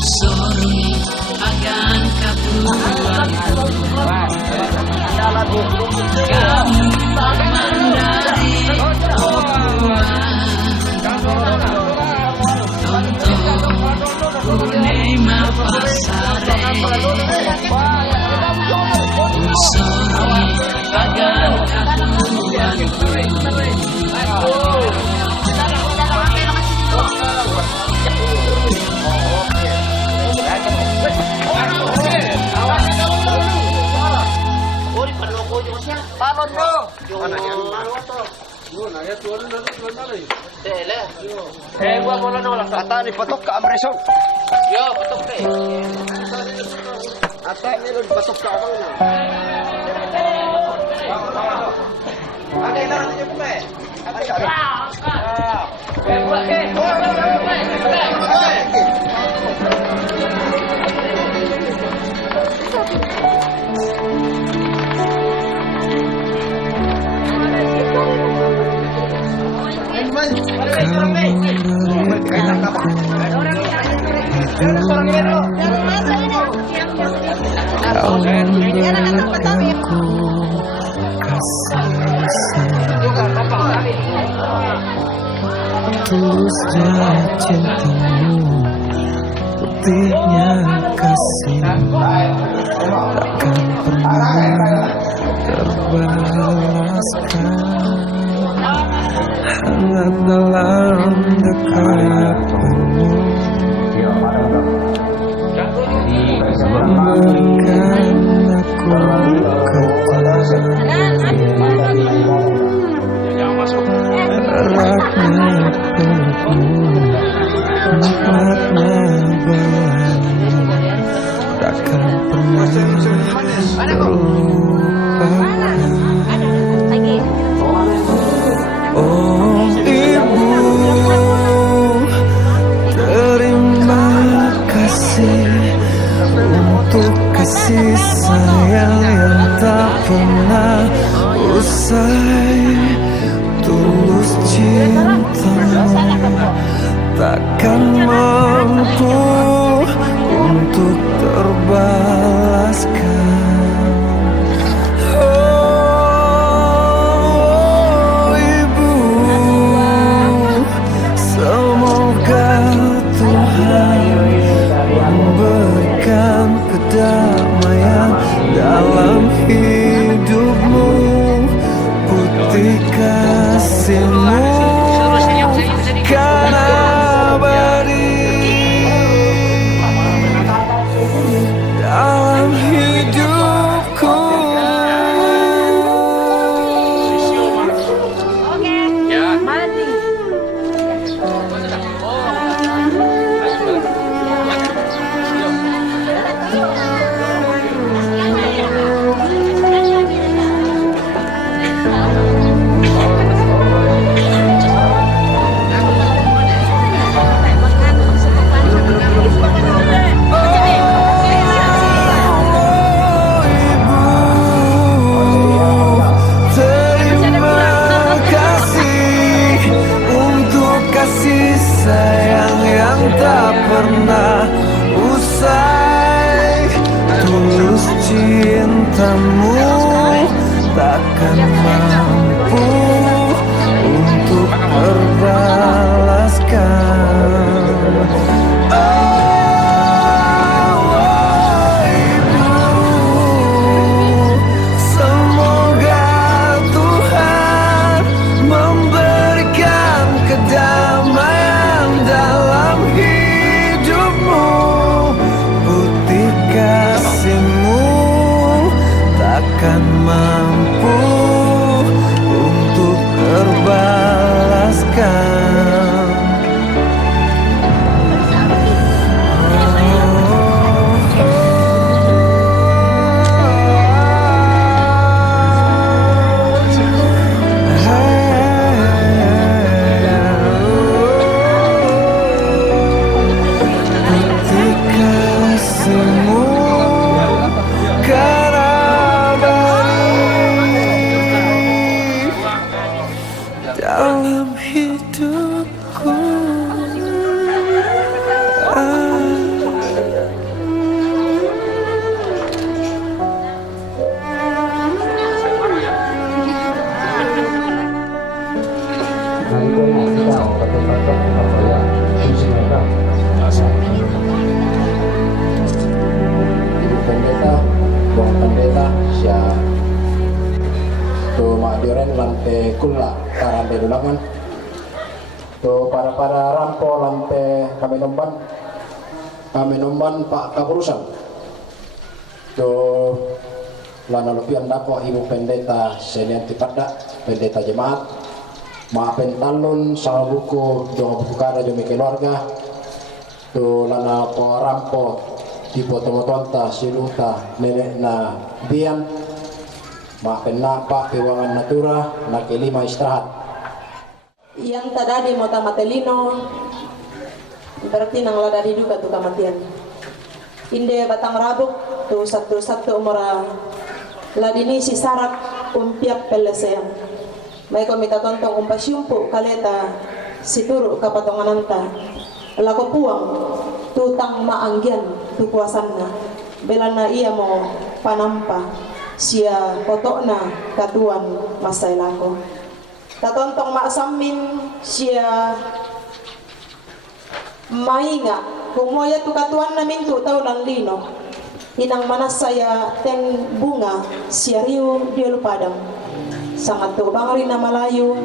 Sorong agan katuan kamu mandari tonton kunei mapasare sorong agan katuan Palon bro. Gua mau nol kata ni patok ka amresong. Yo, patok deh. Ata ni lu patok ka abang na. Ada na ni pe. Ada ka. Kau memberikanku kasih sayang, tulusnya cintamu, putihnya kasihmu, takkan pernah terbalaskan. Hangat dalam dekatmu, memberikan aku eratnya pelukmu, nikmatnya bayangmu, takkan pernah terlupakan. Oh ibu, terima kasih untuk kasih sayang yang tak pernah usai. Tulus cintamu takkan mampu untuk terbalaskan. Oh ibu, semoga Tuhan memberikan kedamaian dalam hidupmu, putih kasihmu kan abadi dalam hidupku. Sayang yang tak pernah usai, tulus cintamu takkan mampu untuk terbalaskan. Takkan mampu tu makjuren lante kula karande dulangan tu para rampo lante kami nomban Pak Kapurusan tu lana lupian dako ibu pendeta senianti pada pendeta jemaat maafin talun sama buku jangan buku kada jami keluarga tu lana po rampo tipo tomotonta siluta nenek na bian maafin napa kewangan natura na kelima istirahat yang tadadi mota matelino berarti nang lada diduka tu kamatian inde batang rabuk tu satu umura ladini si sarak umpiak pelesean may komita tontong umpasyumpu kaleta situru kapatongananta lako puang tutang maanggian tu kuasanna belana iya mo panampa sia potokna katuan masay lako tatontong maasamin sia mainga kung moya tu katuan namin tu taulan lino inang manas saya ten bunga sia riu dia lupadang sangat tu bangri na Malayu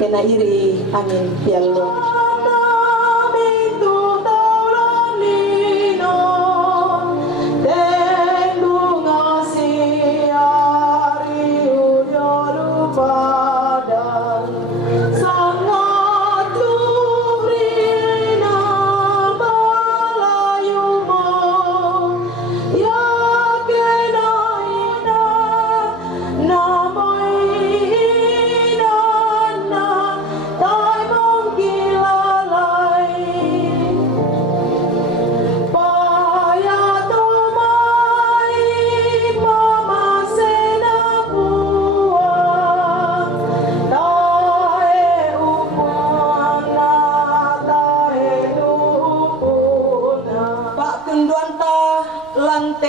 kena iri angin pialo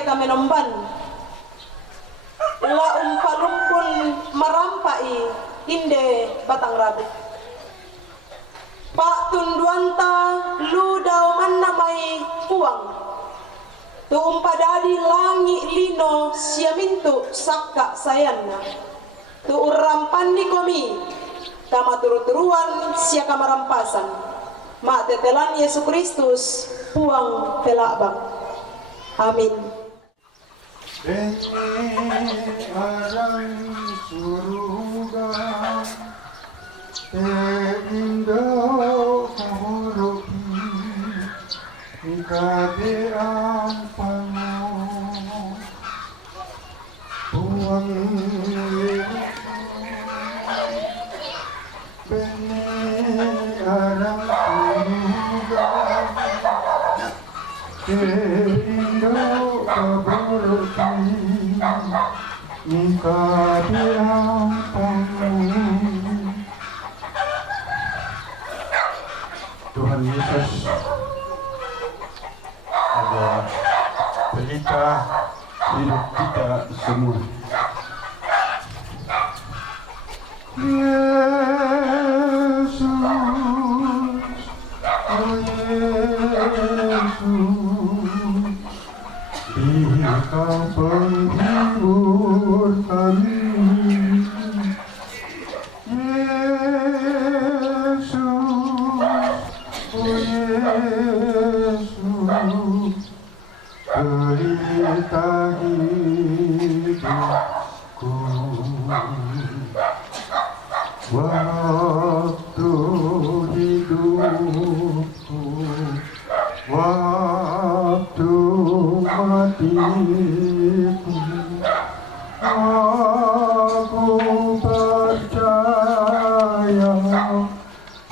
kami nomban la umpalumpun merampai inde batang rabu Pak tunduanta ludau manamai uang tu umpadadi langi lino siamintu sakka sayanna tu urampani komi kama turu-turuan sia kamarampasan ma tetelan Yesus Kristus puang telabak amin. Ini alam surga terindah kamuruki ikabe ampano buang bene alam surga terindah Tuhan Yesus adalah pelita hidup kita semua. Yesus, oh Yesus, Engkau penghibur kami. Yesus, oh Yesus, pelita hidupku. Waktu hidupku, waktu matiku, aku percaya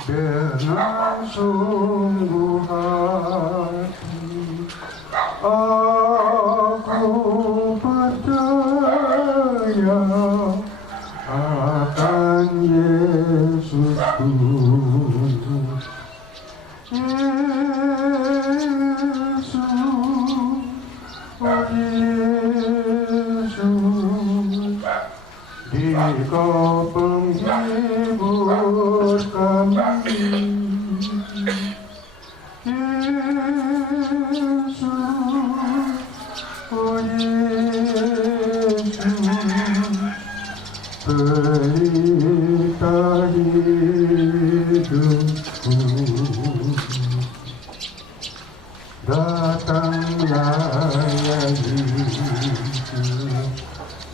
dengan sungguh hati. Aku percaya akan Yesusku. Yesus, oh Yesus, Dikau penghibur kami. Yesus, oh Yesus,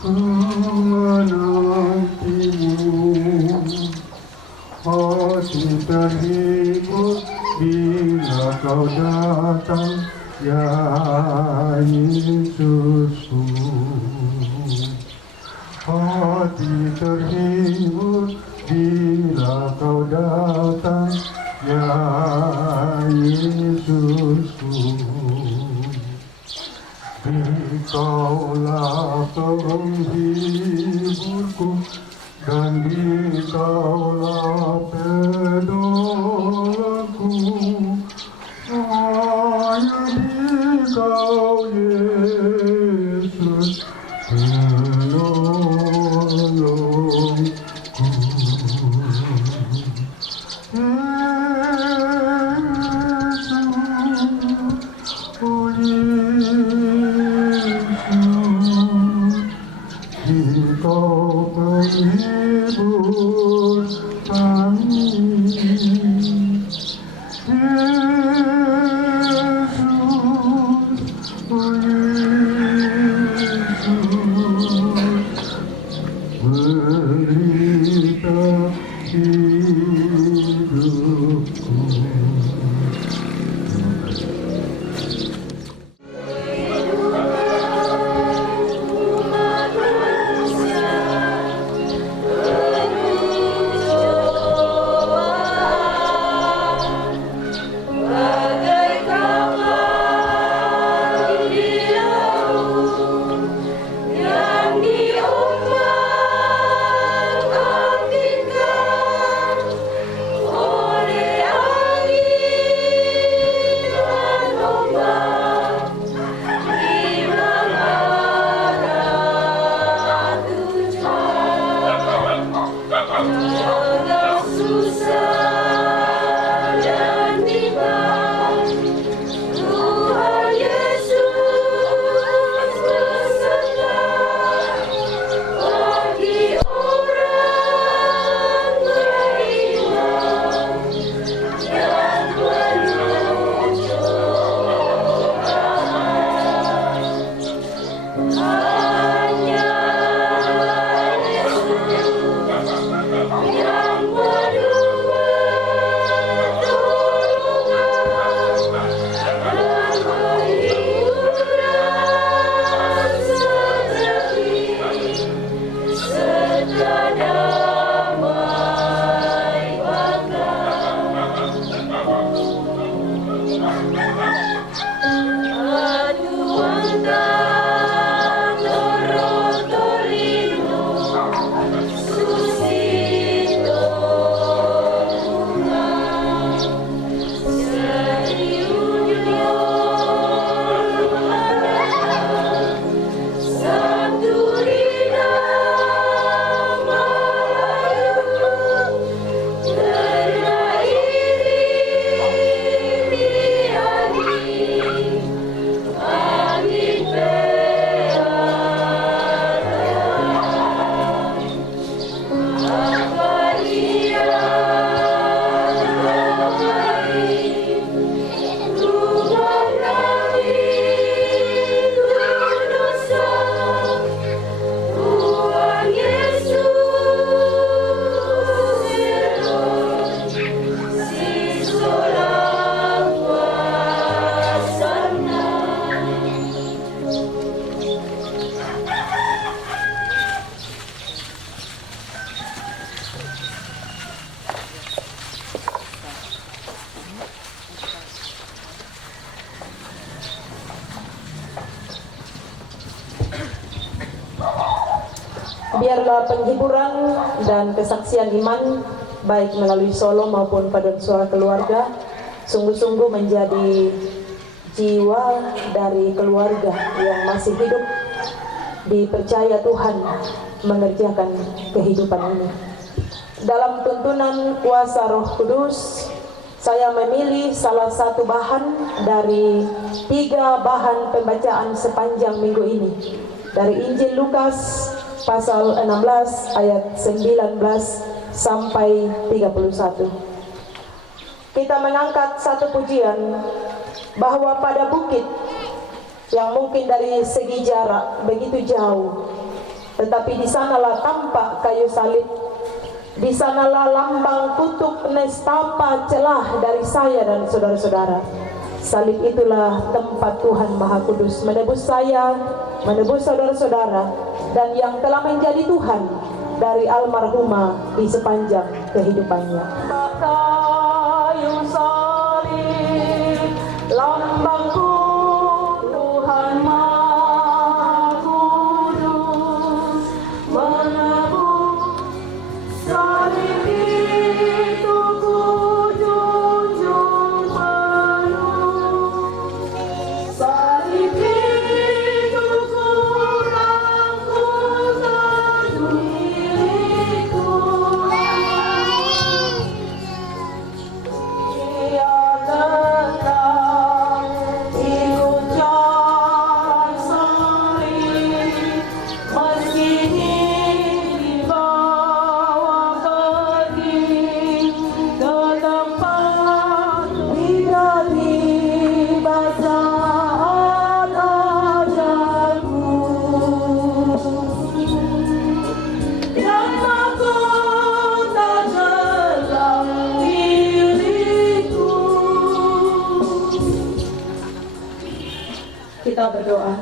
ku menantimu. Hati terhibur bila kau datang, ya Yesusku. Hati terhibur bila kau datang, ya Yesusku. Dikaulah penghiburku dan dikaulah pedolaku. Hanya dikau Yesus penolongku. Engkau penghibur kami, Yesus, oh Yesus, berita hidupku. Biarlah penghiburan dan kesaksian iman baik melalui solo maupun paduan suara keluarga sungguh-sungguh menjadi jiwa dari keluarga yang masih hidup, dipercaya Tuhan mengerjakan kehidupan ini. Dalam tuntunan kuasa Roh Kudus, saya memilih salah satu bahan dari 3 bahan pembacaan sepanjang minggu ini dari Injil Lukas pasal 16 ayat 19 sampai 31. Kita mengangkat satu pujian bahwa pada bukit yang mungkin dari segi jarak begitu jauh, tetapi di sanalah tampak kayu salib, di sanalah lambang kutuk nestapa celah dari saya dan saudara-saudara. Salib itulah tempat Tuhan Maha Kudus menebus saya, menebus saudara-saudara, dan yang telah menjadi Tuhan dari almarhumah di sepanjang kehidupannya. Kayu salib, lambangku Tuhan Maha Kudus, menebus salib itu ku junjung penuh, salib itu ku rangkul sendiriku. Ia tetap ikut jalan salib, meski dibawa pergi ke tempat tiba-tiba saat ajalku, dan mahkota dalam diriku. Kita berdoa.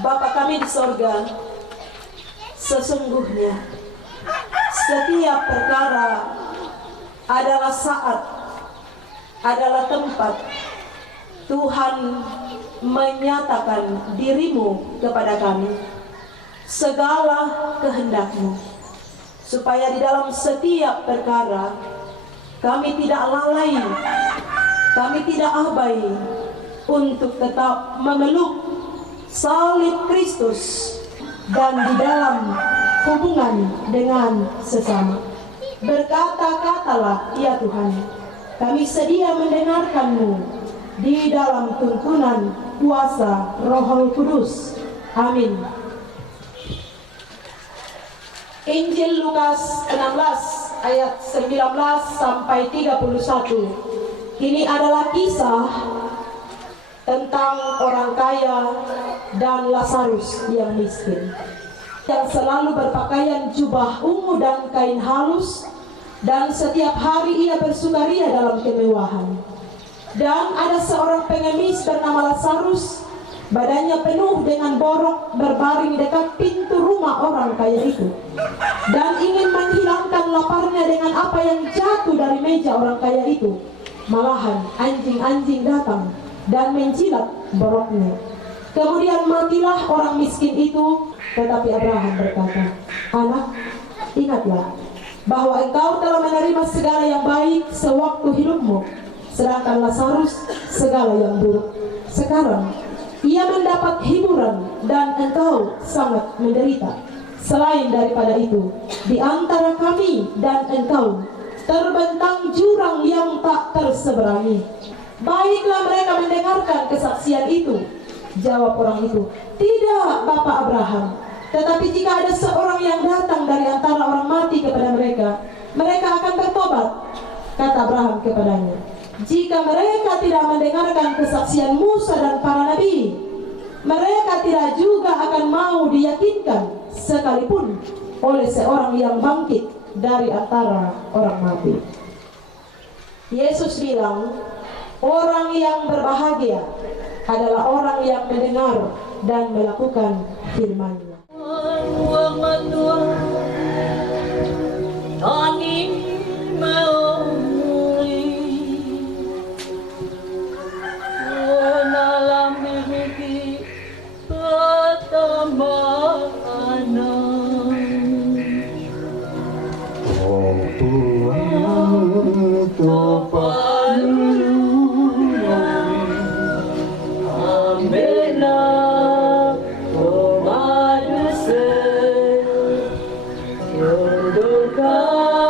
Bapa kami di sorga, sesungguhnya setiap perkara adalah saat, adalah tempat Tuhan menyatakan dirimu kepada kami, segala kehendak-Mu, supaya di dalam setiap perkara kami tidak lalai, kami tidak abai untuk tetap memeluk salib Kristus dan di dalam hubungan dengan sesama. Berkata-katalah, ya Tuhan, kami sedia mendengarkan-Mu di dalam tuntunan kuasa Roh Kudus. Amin. Injil Lukas 16 ayat 19 sampai 31. Ini adalah kisah tentang orang kaya dan Lazarus yang miskin, yang selalu berpakaian jubah ungu dan kain halus, dan setiap hari ia bersukaria dalam kemewahan. Dan ada seorang pengemis bernama Lazarus, badannya penuh dengan borok, berbaring dekat pintu rumah orang kaya itu, dan ingin menghilangkan laparnya dengan apa yang jatuh dari meja orang kaya itu. Malahan anjing-anjing datang dan menjilat boroknya. Kemudian matilah orang miskin itu. Tetapi Abraham berkata, anak, ingatlah bahwa engkau telah menerima segala yang baik sewaktu hidupmu, sedangkan Lazarus segala yang buruk. Sekarang ia mendapat hiburan dan engkau sangat menderita. Selain daripada itu, di antara kami dan engkau terbentang jurang yang tak terseberangi. Baiklah mereka mendengarkan kesaksian itu. Jawab orang itu, tidak Bapak Abraham, tetapi jika ada seorang yang datang dari antara orang mati kepada mereka, mereka akan bertobat. Kata Abraham kepadanya, jika mereka tidak mendengarkan kesaksian Musa dan para nabi, mereka tidak juga akan mau diyakinkan sekalipun oleh seorang yang bangkit dari antara orang mati. Yesus bilang, orang yang berbahagia adalah orang yang mendengar dan melakukan firman-Nya. Oh Tuhan, Tuhan, Doa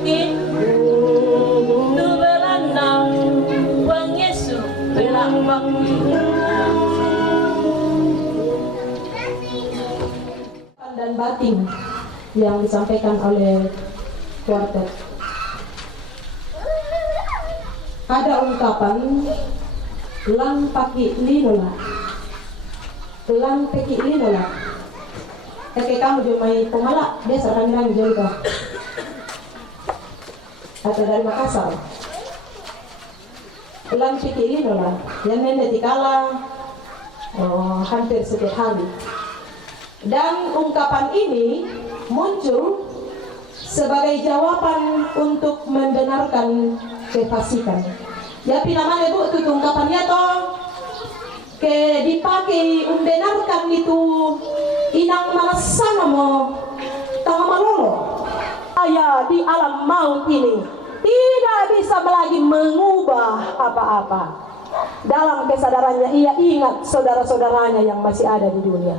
bukit tu belandang pengesu belak bakti dan batin yang disampaikan oleh kuartet. Ada ungkapan lang paki linola, lang peki linola. Kakek kamu juga main pemalak, biasa kami juga. Atau dari Makassar. Lang peki linola, yang nenek dikala hampir setiap hari. Dan ungkapan ini muncul sebagai jawaban untuk membenarkan kefasikan. Ya pinamane bu itu ungkapannya toh ke dipakai membenarkan itu inang malasana mo tangamalolo. Saya di alam maut ini tidak bisa lagi mengubah apa-apa. Dalam kesadarannya ia ingat saudara-saudaranya yang masih ada di dunia.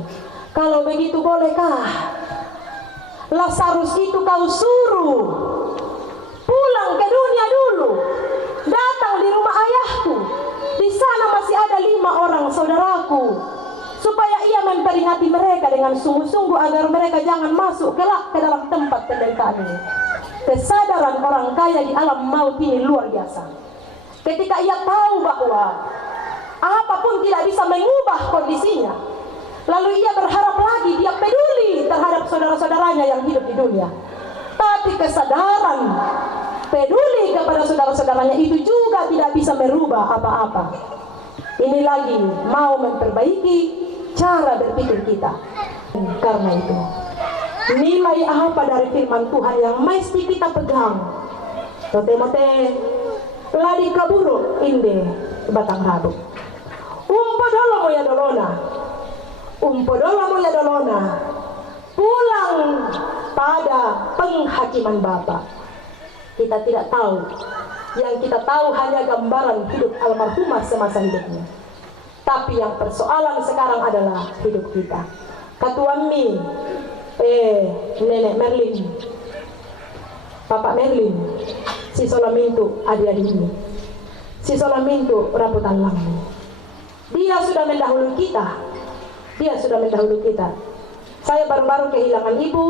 Kalau begitu bolehkah Lazarus itu kau suruh pulang ke dunia dulu, datang di rumah ayahku. Di sana masih ada 5 orang saudaraku, supaya ia memperingati mereka dengan sungguh-sungguh agar mereka jangan masuk kelak ke dalam tempat penderitaan ini. Kesadaran orang kaya di alam maut ini luar biasa. Ketika ia tahu bahwa apapun tidak bisa mengubah kondisinya, lalu ia berharap lagi, dia peduli terhadap saudara-saudaranya yang hidup di dunia. Tapi kesadaran peduli kepada saudara-saudaranya itu juga tidak bisa merubah apa-apa. Ini lagi mau memperbaiki cara berpikir kita. Karena itu, nilai apa dari firman Tuhan yang mesti kita pegang? Tote-mote ladi kaburu inde batang rabu. Umpo dolo moya dolona. Umpodola moya dolona, pulang pada penghakiman Bapa. Kita tidak tahu. Yang kita tahu hanya gambaran hidup almarhumah semasa hidupnya. Tapi yang persoalan sekarang adalah hidup kita. Katuami, Nenek Merlin, Papa Merlin, si Solamintu adik-adik ini, si Solamintu rambutan lampu. Dia sudah mendahului kita. Dia sudah mendahului kita. Saya baru-baru kehilangan ibu,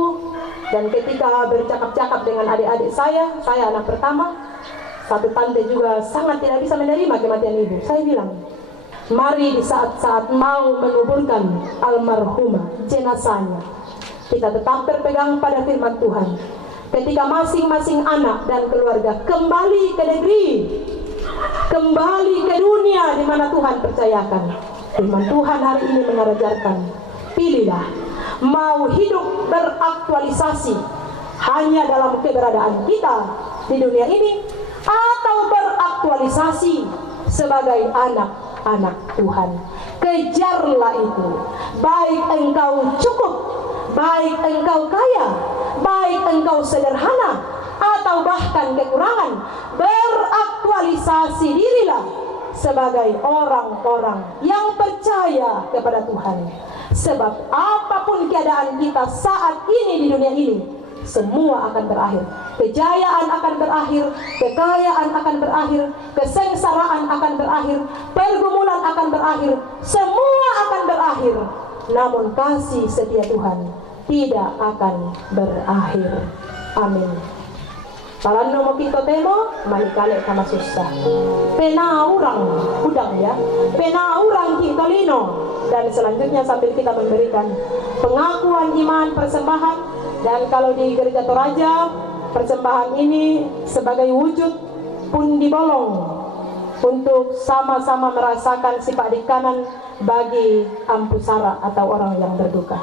dan ketika bercakap-cakap dengan adik-adik saya anak pertama, satu tante juga sangat tidak bisa menerima kematian ibu. Saya bilang, mari di saat-saat mau menguburkan almarhumah jenazahnya, kita tetap berpegang pada firman Tuhan. Ketika masing-masing anak dan keluarga kembali ke negeri, kembali ke dunia di mana Tuhan percayakan, firman Tuhan hari ini mengajarkan, pilihlah mau hidup beraktualisasi hanya dalam keberadaan kita di dunia ini, atau beraktualisasi sebagai anak-anak Tuhan. Kejarlah itu, baik engkau cukup, baik engkau kaya, baik engkau sederhana, atau bahkan kekurangan, beraktualisasi dirilah sebagai orang-orang yang percaya kepada Tuhan. Sebab apapun keadaan kita saat ini di dunia ini, semua akan berakhir. Kejayaan akan berakhir, kekayaan akan berakhir, kesengsaraan akan berakhir, pergumulan akan berakhir, semua akan berakhir. Namun kasih setia Tuhan tidak akan berakhir. Amin. Palano mo kita temo, malikale kama susah. Penaurang, udang ya. Penaurang kita lino. Dan selanjutnya sambil kita memberikan pengakuan iman persembahan. Dan kalau di Gereja Toraja, persembahan ini sebagai wujud pundi bolong untuk sama-sama merasakan sifat kanan bagi ampusara atau orang yang berduka.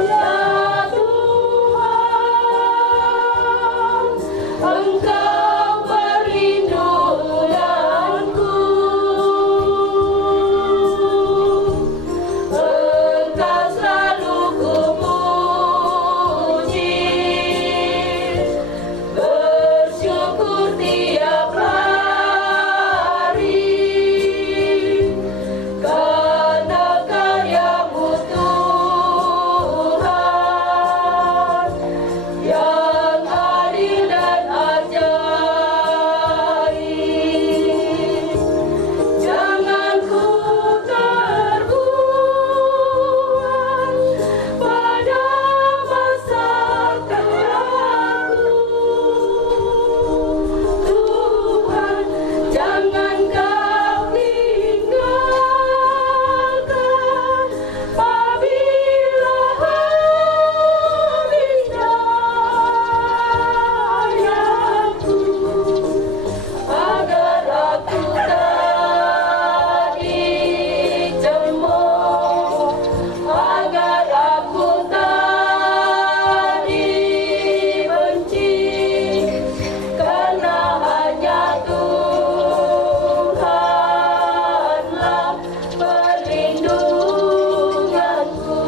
Ya Tuhan, Engkau perlindunganku, Engkau selalu kupuji, bersyukur tiap hari, karena karya-Mu Tuhan, yang adil dan ajaib. Jangan ku terbuai pada masa terakhir, Tuhan, jangan Kau tinggalkan apabila habis dayaku, agar aku tak dicemooh, agar aku tak dibenci, karena hanya Tuhanlah perlindunganku.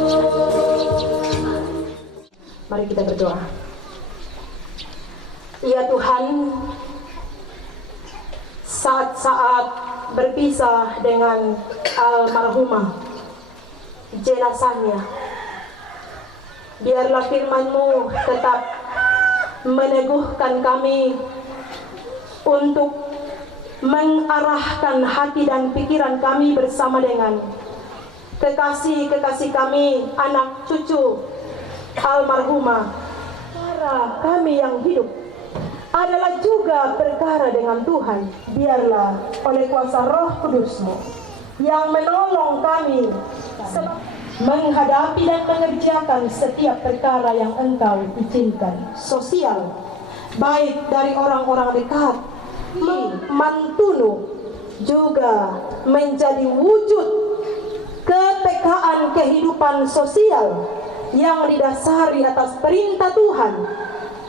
Mari kita berdoa. Ya Tuhan, saat-saat berpisah dengan almarhumah, jenazahnya, biarlah firman-Mu tetap meneguhkan kami untuk mengarahkan hati dan pikiran kami bersama dengan kekasih-kekasih kami, anak cucu almarhumah. Para kami yang hidup adalah juga perkara dengan Tuhan. Biarlah oleh kuasa Roh Kudus-Mu yang menolong kami menghadapi dan mengerjakan setiap perkara yang Engkau izinkan. Sosial, baik dari orang-orang dekat, mantunu, juga menjadi wujud kepekaan kehidupan sosial yang didasari atas perintah Tuhan.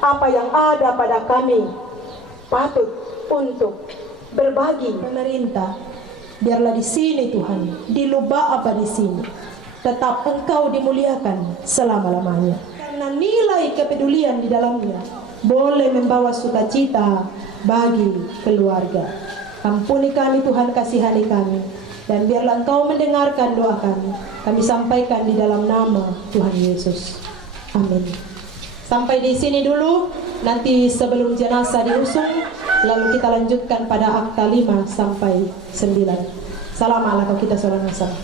Apa yang ada pada kami patut untuk berbagi. Pemerintah, biarlah di sini Tuhan, di lubak apa di sini, tetap Engkau dimuliakan selama-lamanya. Karena nilai kepedulian di dalamnya boleh membawa sukacita bagi keluarga. Ampuni kami Tuhan, kasihani kami, dan biarlah Engkau mendengarkan doa kami. Kami sampaikan di dalam nama Tuhan Yesus. Amin. Sampai di sini dulu, nanti sebelum jenazah diusung, lalu kita lanjutkan pada akta 5 sampai 9. Salam ala kita saudara-saudara.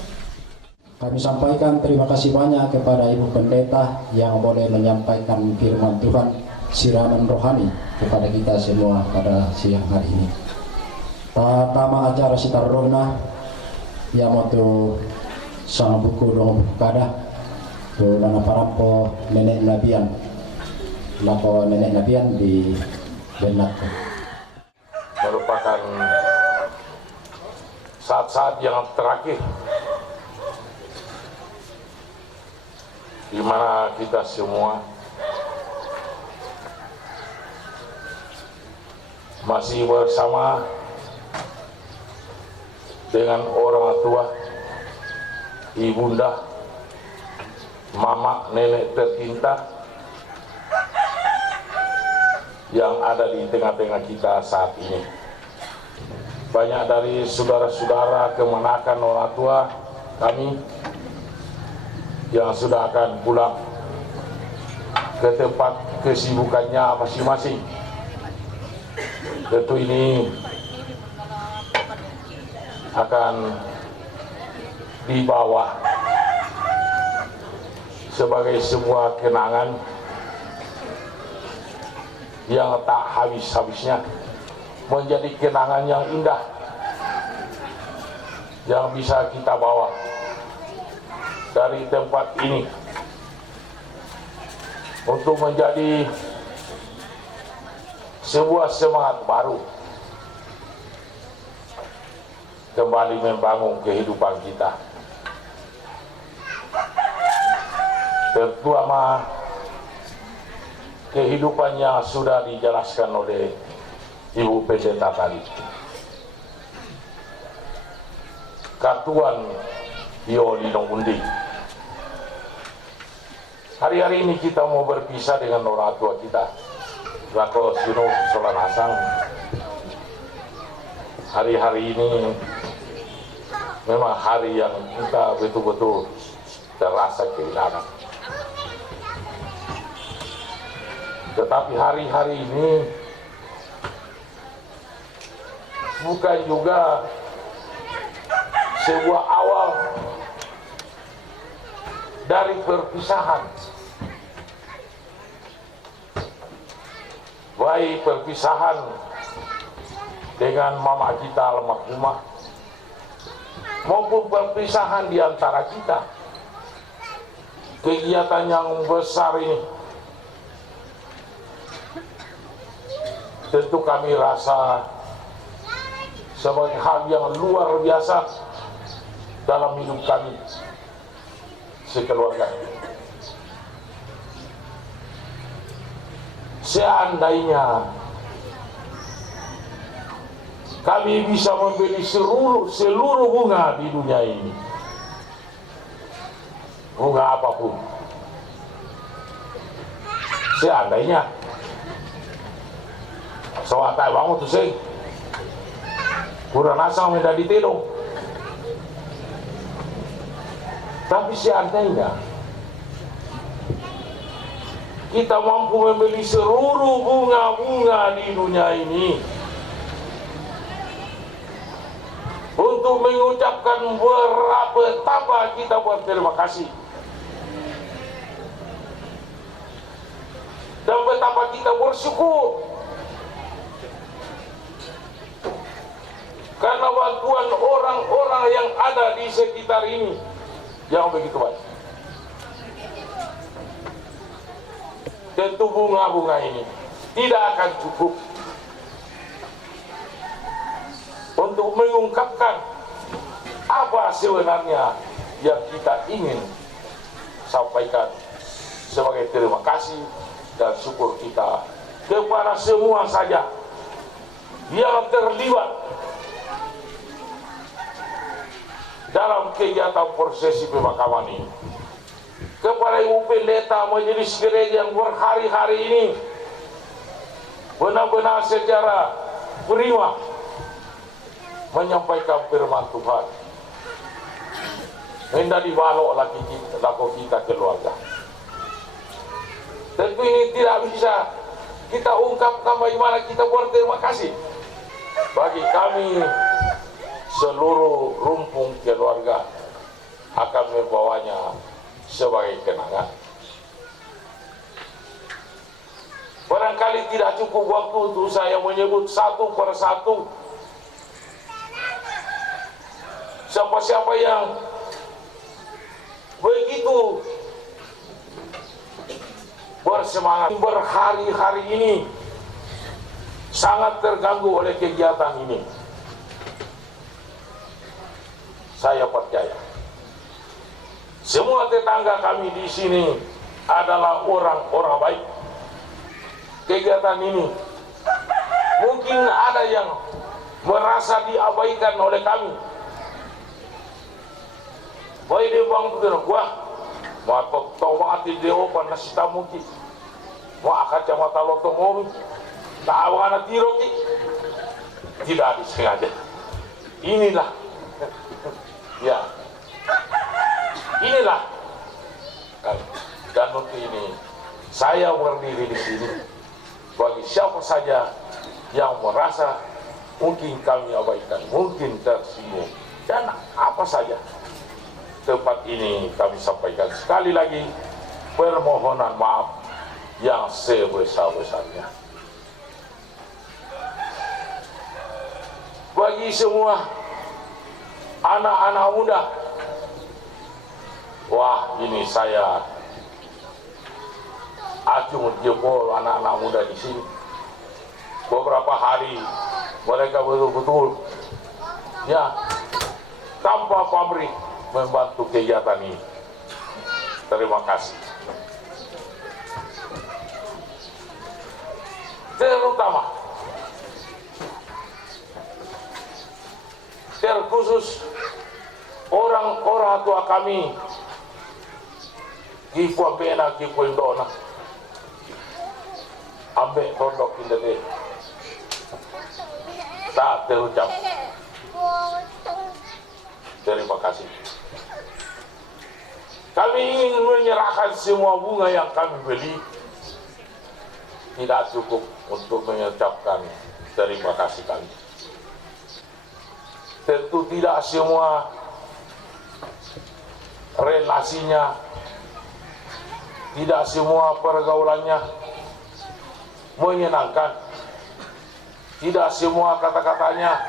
Kami sampaikan terima kasih banyak kepada Ibu Pendeta yang boleh menyampaikan firman Tuhan, siraman rohani kepada kita semua pada siang hari ini. Tama acara sitarona yang moto sang buku dong kada to nana parampo nenek nabian lako nenek nabian di benak merupakan saat-saat yang terakhir di mana kita semua masih bersama dengan orang tua, ibunda, mama, nenek tercinta yang ada di tengah-tengah kita saat ini. Banyak dari saudara-saudara kemenakan orang tua kami yang sudah akan pulang ke tempat kesibukannya masing-masing. Tentu ini akan dibawa sebagai sebuah kenangan yang tak habis-habisnya, menjadi kenangan yang indah yang bisa kita bawa dari tempat ini untuk menjadi sebuah semangat baru kembali membangun kehidupan kita. terutama kehidupan yang sudah dijelaskan oleh Ibu Pendeta tadi. Katuan Yolino Undi. Hari-hari ini kita mau berpisah dengan orang tua kita, Rako Sino Solanasang. Hari-hari ini memang hari yang kita betul-betul terasa kehilangan. Tetapi hari-hari ini bukan juga sebuah awal dari perpisahan. Baik perpisahan dengan mama kita almarhumah maupun perpisahan di antara kita. Kegiatan yang besar ini tentu kami rasa sebagai hal yang luar biasa dalam hidup kami sekeluarga. Seandainya kami bisa membeli seluruh bunga di dunia ini, bunga apapun, seandainya sewaktu bangun tuh sih kurang asal menjadi ditedong. Tapi seandainya kita mampu membeli seluruh bunga-bunga di dunia ini untuk mengucapkan betapa kita berterima kasih dan betapa kita bersyukur karena bantuan orang-orang yang ada di sekitar ini yang begitu baik. Tentu bunga-bunga ini tidak akan cukup untuk mengungkapkan apa sebenarnya yang kita ingin sampaikan sebagai terima kasih dan syukur kita kepada semua saja yang terlibat dalam kegiatan prosesi pemakaman ini. Kepada Ibu Pendeta Majelis Gereja yang berhari-hari ini benar-benar secara prima menyampaikan firman Tuhan, hendak dibalok lagi kita keluarga. Tentu ini tidak bisa kita ungkapkan bagaimana kita berterima kasih. Bagi kami seluruh rumpun keluarga akan membawanya sebagai kenangan. Barangkali tidak cukup waktu untuk saya menyebut satu persatu siapa-siapa yang begitu bersemangat berhari-hari ini sangat terganggu oleh kegiatan ini. Saya percaya semua tetangga kami di sini adalah orang-orang baik. Kegiatan ini mungkin ada yang merasa diabaikan oleh kami. Baik dia bang tu gua, mau tahu mati dia opan nasi tamu ki, mau kacamata lotong mobil, tak awana tiro ki, tidak disengaja. Inilah, ya. Inilah dan untuk ini saya berdiri di sini bagi siapa saja yang merasa mungkin kami abaikan, mungkin tersinggung dan apa saja. Tempat ini kami sampaikan sekali lagi permohonan maaf yang sebesar-besarnya bagi semua anak-anak muda. Wah, ini saya acung jempol anak-anak muda di sini. Beberapa hari mereka betul-betul ya tanpa pamrih membantu kegiatan ini. Terima kasih. Terutama terkhusus orang-orang tua kami Gipua Bena, Gipua Indona, ambek tondok indene, tak terucap. Terima kasih. Kami ingin menyerahkan semua bunga yang kami beli. Tidak cukup untuk mengucapkan terima kasih kami. Tentu tidak semua relasinya, tidak semua pergaulannya menyenangkan, tidak semua kata-katanya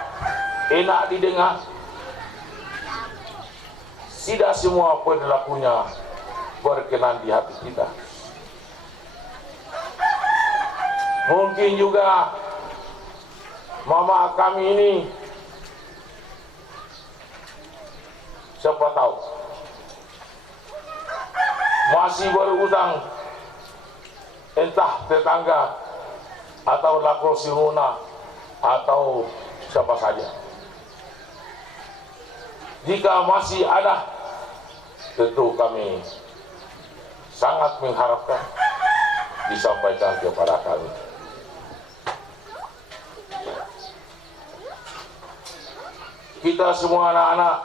enak didengar, tidak semua perilakunya berkenan di hati kita. Mungkin juga mama kami ini, siapa tahu, masih berutang entah tetangga atau lako siruna atau siapa saja. Jika masih ada, tentu kami sangat mengharapkan disampaikan kepada kami. Kita semua anak-anak,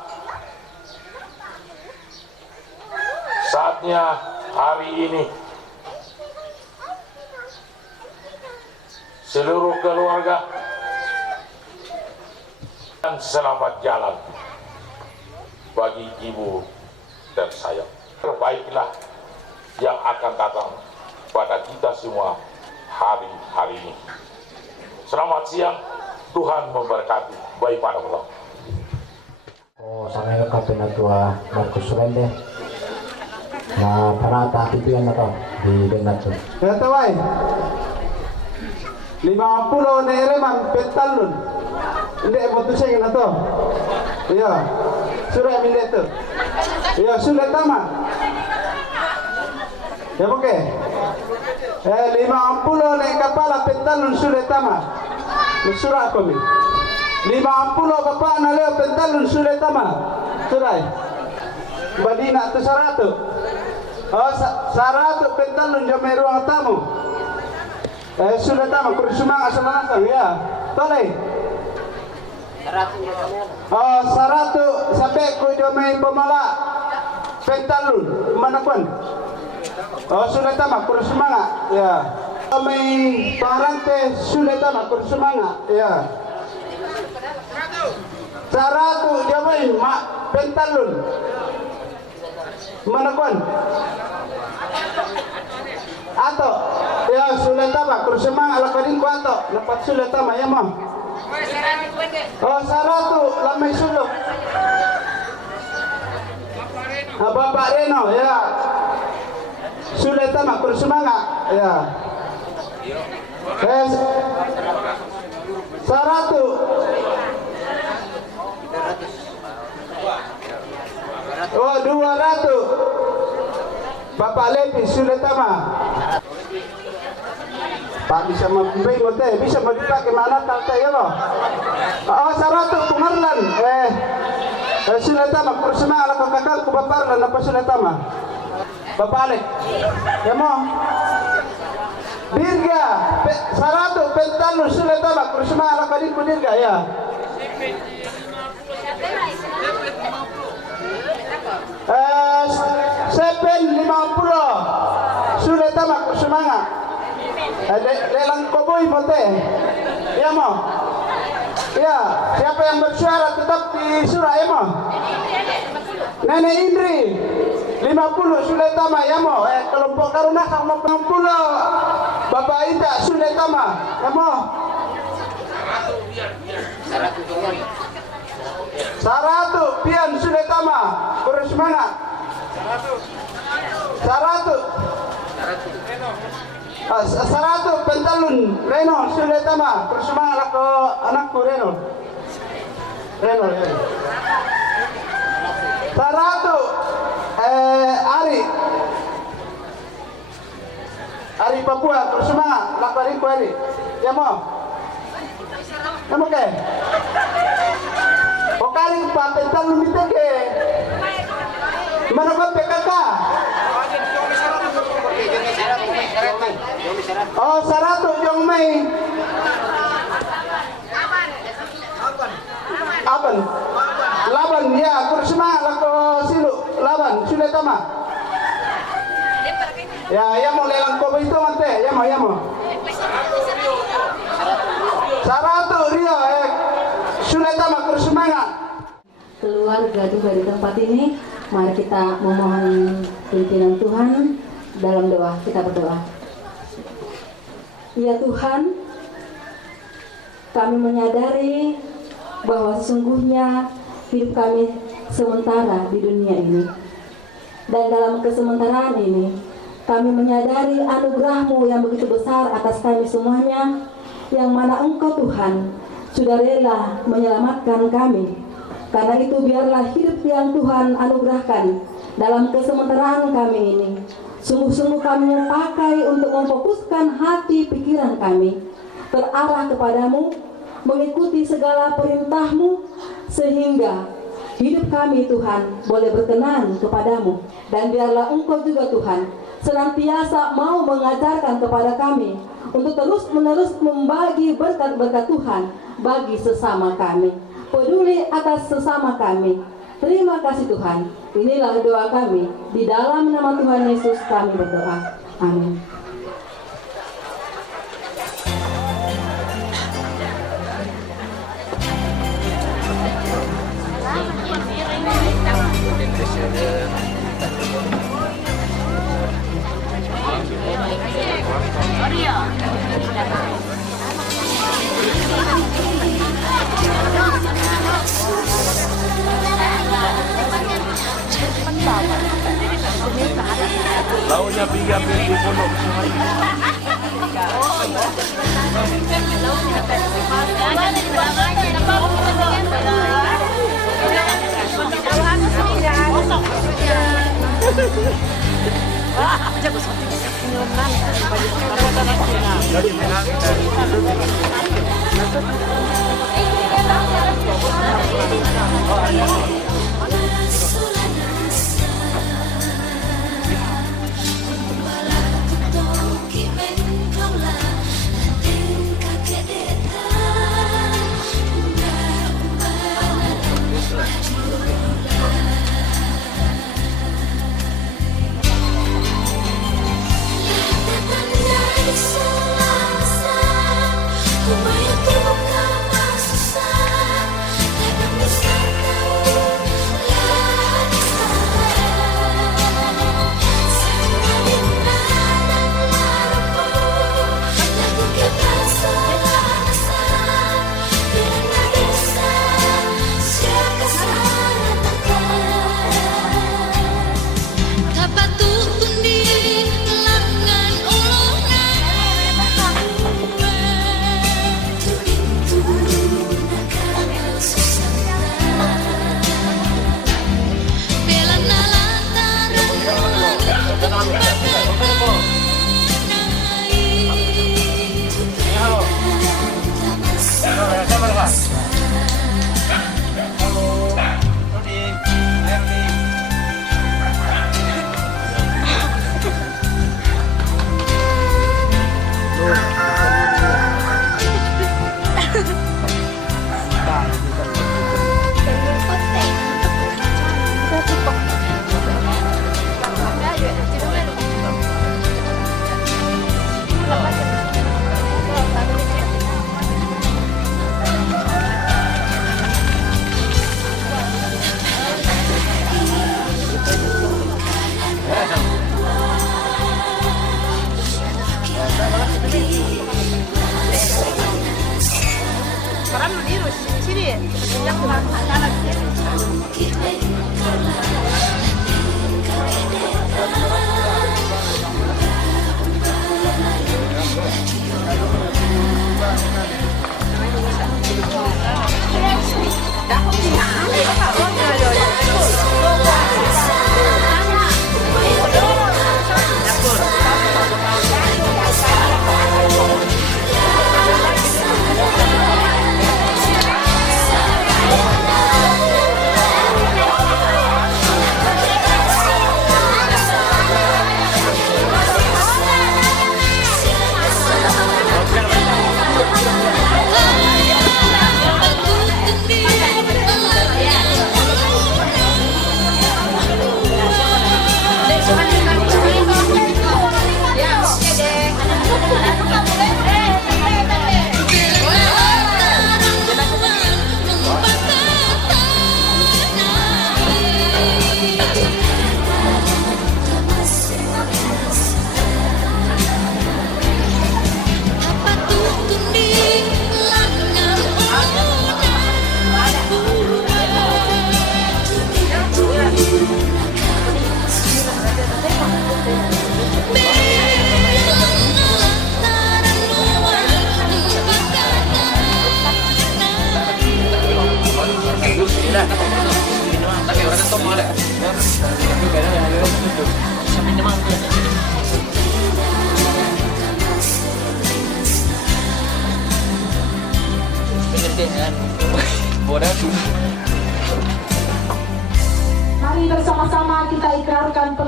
saatnya hari ini seluruh keluarga dan selamat jalan bagi ibu tersayang. Terbaiklah yang akan datang pada kita semua hari-hari ini. Selamat siang, Tuhan memberkati. Baik pada Allah. Oh, sangat kapten tua Markus Rende. Nah, parata tipian na to di Benat to. Kata wai 50 na ereman petalun. Hindi mo to siya na to. Iya. Sudah minit to. Iya, sudah tama. Ya oke. 50 na kepala petalun sudah tama. Surah kami. 50 bapak na leo petalun sudah tama. Sudah. Badina to 100. Oh, 100 pentalun jam ruang tamu. Sudah tamu, kurang semangat semangat ya. Toleh. Oh, 100 sampai ku jomai pemala pentalun mana pun. Oh, sudah tamu, kurang semangat ya. Jomai parante sudah tamu, kurang semangat ya. 100 jomai mak pentalun. Mana kon? Ato, ya sudah tama, kurang semangat lakadin ko ato, dapat sudah tama ya mah. Oh, 100 lamay sulok. Bapak Reno ya. Sudah tama, kurang semangat ya. 100. Oh, 200. Bapak Levi sudah tama. Pak bisa membeli motor, bisa mau dipakai mana tak ya loh. Oh, 100 pengarlan. Sudah tama, kurang ala kakak ku bapak lan apa sudah tama. Bapak Alek. Ya mau. Dirga 100 pentalun sudah tama, kurang ala kadin ku dirga ya. Sepen 50 sudah tamak semangat. Lelang koboi mote. Ya mau. Ya, siapa yang bersuara tetap di surah ya mau. Nenek Indri 50 sudah tamak ya mau. Kelompok Karuna sama 60 Bapak Ida sudah tamak ya mau. 100 pian sudah tama, kurang semangat. 100 pentalun Reno sudah tama, kurang semangat aku anakku Reno. Reno ya. 100 Ari kuari. Ya mo. Ya mo ke. Pokaring papentan lumite ke. Mana ko PKK? Oh, Sarato yung may Aban. Laban ya, kursima lako silu. Laban, sudah tama. Ya mo lelang ko itu mante. Ya mo. Sarato Rio sudah tama kursima. Keluarga juga di tempat ini, mari kita memohon pimpinan Tuhan dalam doa. Kita berdoa. Ya Tuhan, kami menyadari bahwa sesungguhnya hidup kami sementara di dunia ini. Dan dalam kesementaraan ini, kami menyadari anugerah-Mu yang begitu besar atas kami semuanya, yang mana Engkau Tuhan sudah rela menyelamatkan kami. Karena itu biarlah hidup yang Tuhan anugerahkan dalam kesementaraan kami ini, sungguh-sungguh kami mau pakai untuk memfokuskan hati pikiran kami terarah kepadamu, mengikuti segala perintah-Mu, sehingga hidup kami Tuhan boleh berkenan kepadamu. Dan biarlah Engkau juga Tuhan senantiasa mau mengajarkan kepada kami untuk terus-menerus membagi berkat-berkat Tuhan bagi sesama kami, peduli atas sesama kami. Terima kasih Tuhan. Inilah doa kami. Di dalam nama Tuhan Yesus kami berdoa. Amin. Launya biar di pondok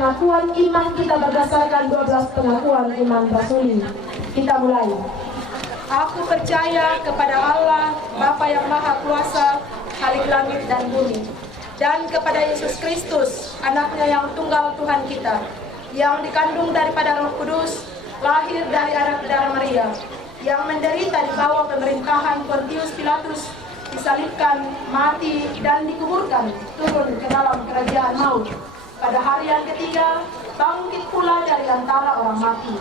pengakuan iman kita berdasarkan 12 pengakuan iman rasuli. Kita mulai. Aku percaya kepada Allah, Bapa yang Maha Kuasa, Khalik langit dan bumi, dan kepada Yesus Kristus, anaknya yang tunggal Tuhan kita, yang dikandung daripada Roh Kudus, lahir dari anak darah Maria, yang menderita di bawah pemerintahan Pontius Pilatus, disalibkan, mati, dan dikuburkan, turun ke dalam kerajaan maut. Pada hari yang ketiga, bangkit pula dari antara orang mati,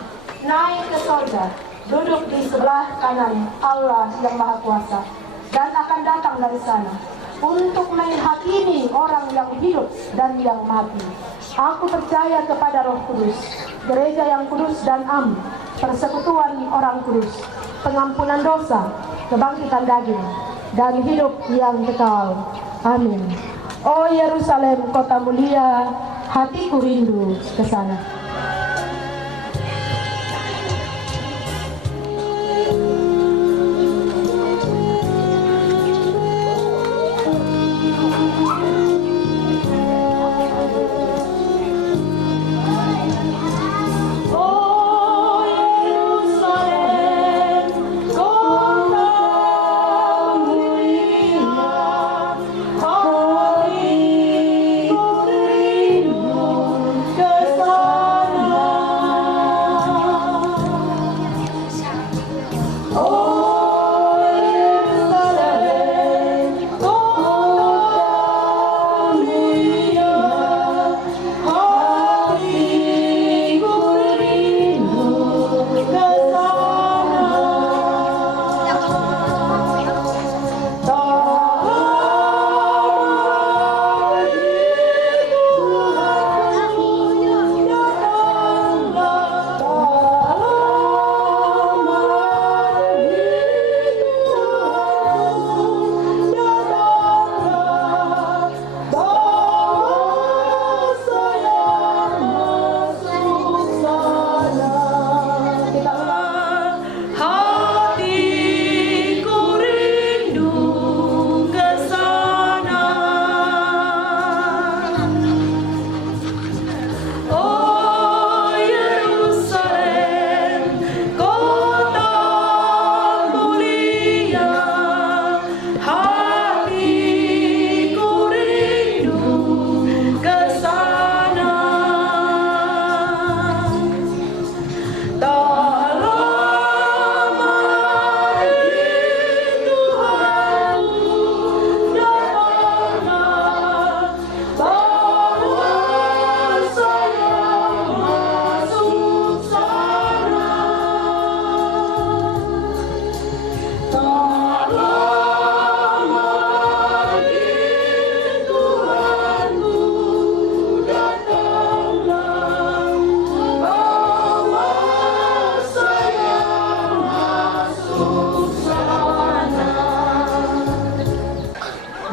naik ke sorga, duduk di sebelah kanan Allah yang Maha Kuasa, dan akan datang dari sana untuk menghakimi orang yang hidup dan yang mati. Aku percaya kepada Roh Kudus, gereja yang kudus dan am, persekutuan orang kudus, pengampunan dosa, kebangkitan daging, dan hidup yang kekal. Amin. Oh Yerusalem, kota mulia, hatiku rindu ke sana.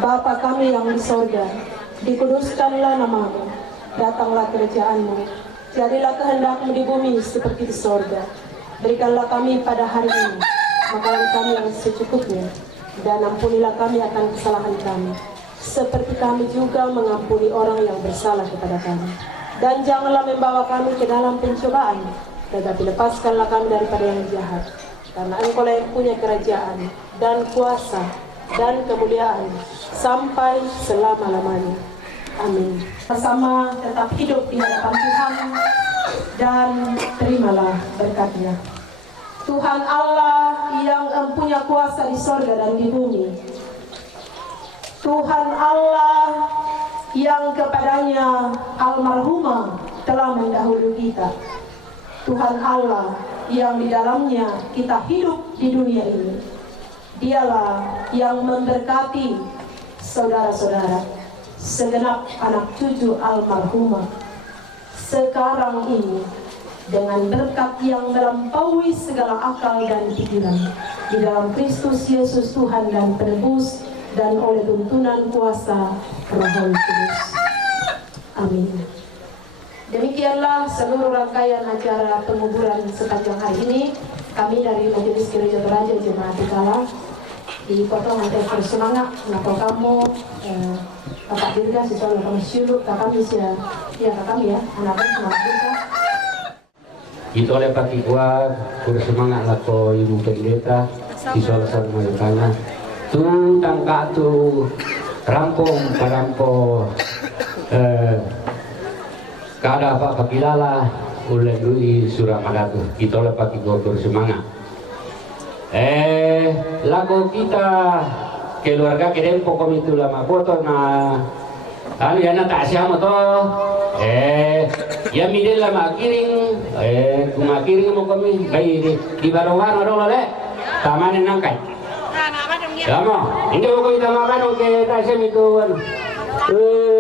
Bapa kami yang di sorga, dikuduskanlah namamu, datanglah kerajaan-Mu, jadilah kehendak-Mu di bumi seperti di sorga. Berikanlah kami pada hari ini makanan kami yang secukupnya, dan ampunilah kami akan kesalahan kami, seperti kami juga mengampuni orang yang bersalah kepada kami. Dan janganlah membawa kami ke dalam pencobaan, tetapi lepaskanlah kami daripada yang jahat. Karena Engkau-lah yang punya kerajaan, dan kuasa, dan kemuliaan, sampai selama-lamanya. Amin. Bersama tetap hidup di hadapan Tuhan, dan terimalah berkat-Nya. Tuhan Allah yang mempunyai kuasa di sorga dan di bumi, Tuhan Allah yang kepadanya almarhumah telah mendahului kita, Tuhan Allah yang di dalamnya kita hidup di dunia ini, Dialah yang memberkati saudara-saudara, segenap anak cucu almarhumah sekarang ini, dengan berkat yang melampaui segala akal dan pikiran, di dalam Kristus Yesus Tuhan dan Penebus, dan oleh tuntunan kuasa Roh Kudus. Amin. Demikianlah seluruh rangkaian acara penguburan sepanjang hari ini. Kami dari Majelis Gereja Toraja Jemaat Dikala di Potongan Telepon Semangat, kenapa kamu Bapak Dirga siswa kami suluk kami kami ya anaknya semua kita. Itu oleh pagi kuat bersemangat lah ko ibu pendeta siswa sama makanya tu tangka tu rampung kada apa kapilala oleh lui Suramada tu itu oleh pagi kuat bersemangat lagu kita keluarga kedempo kami tu lama foto na anu ya na tak siapa to ya midel lama kiring kumakiring mo kami kay di barongan ado le taman nangkai Damo, hindi ko kita makan ke tasem itu anu. Woo!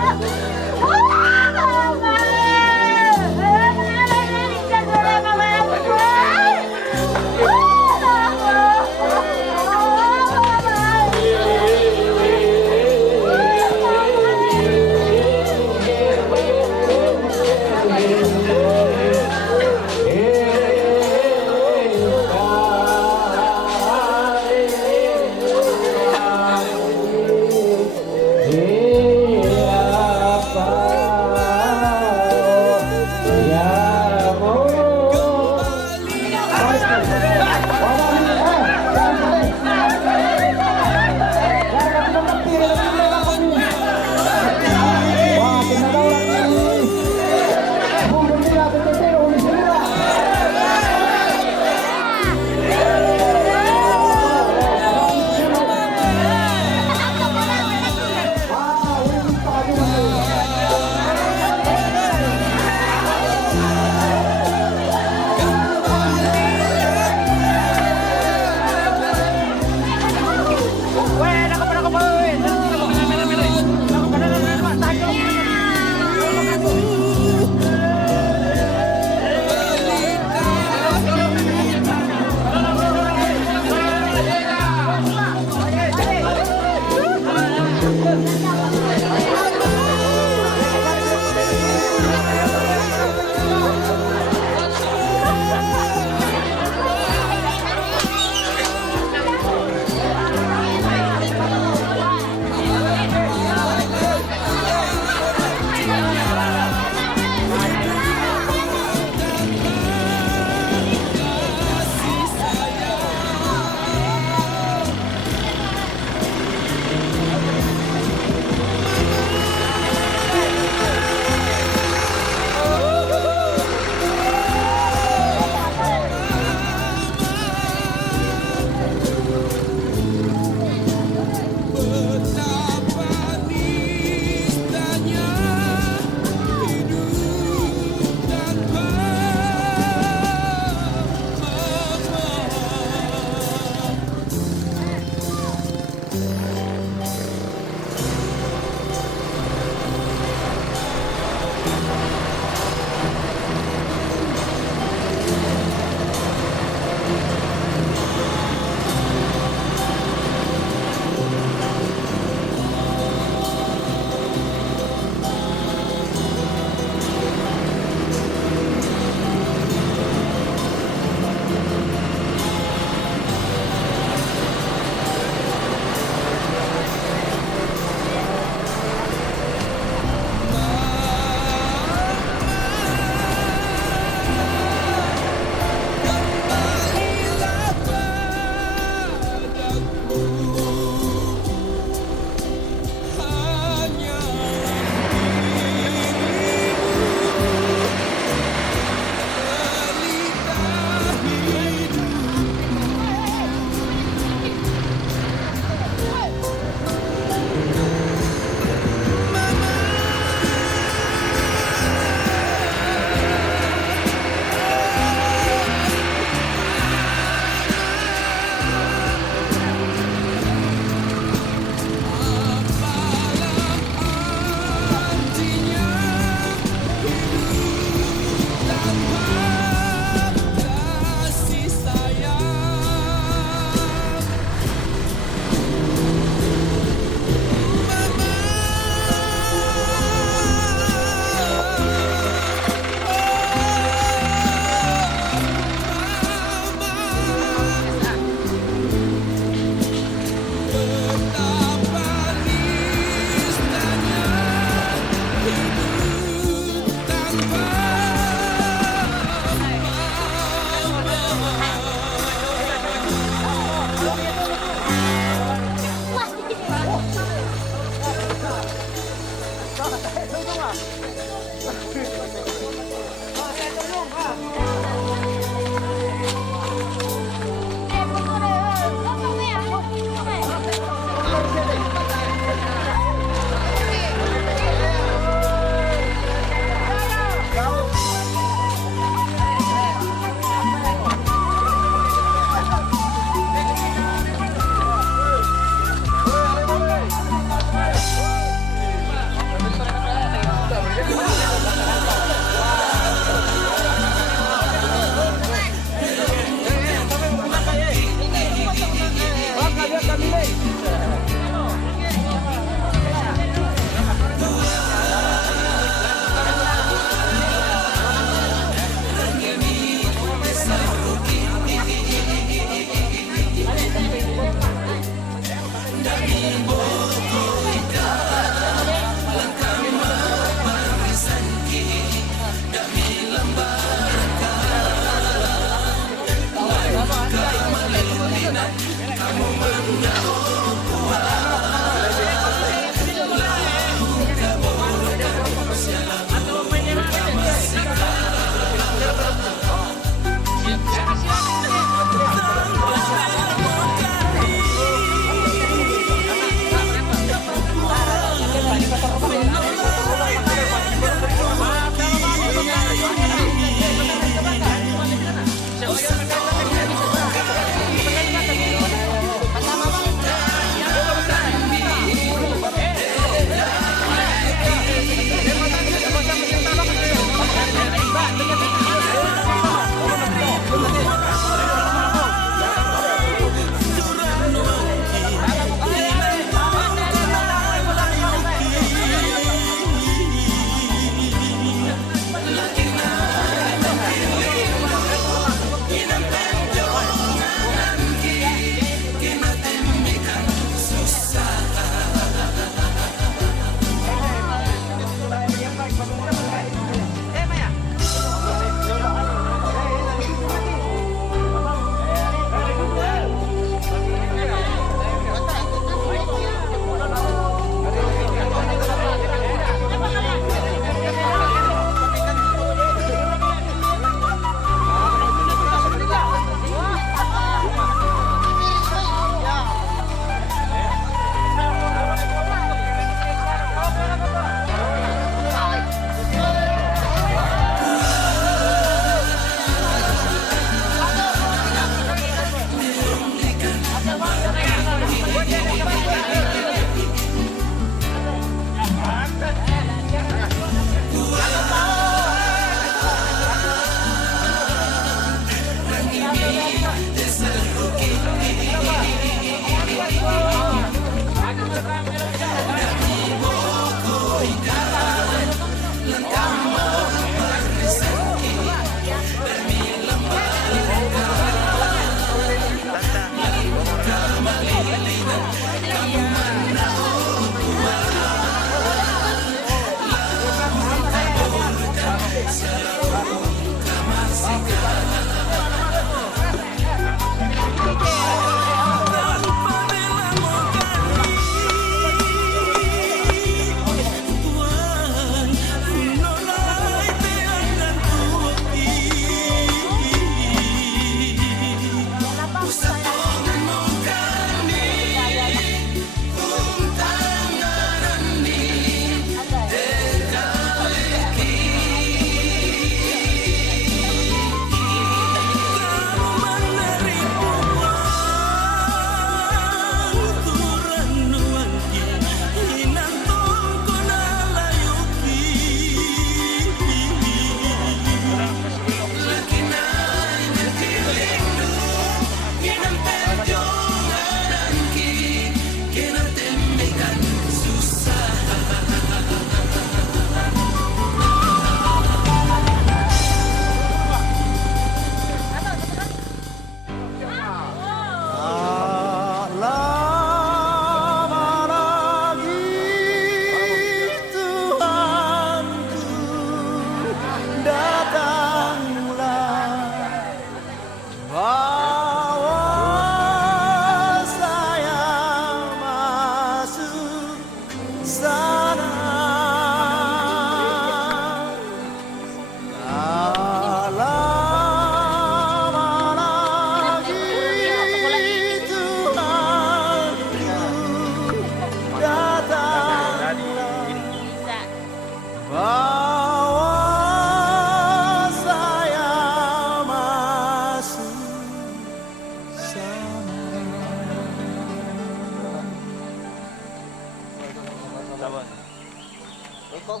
Kau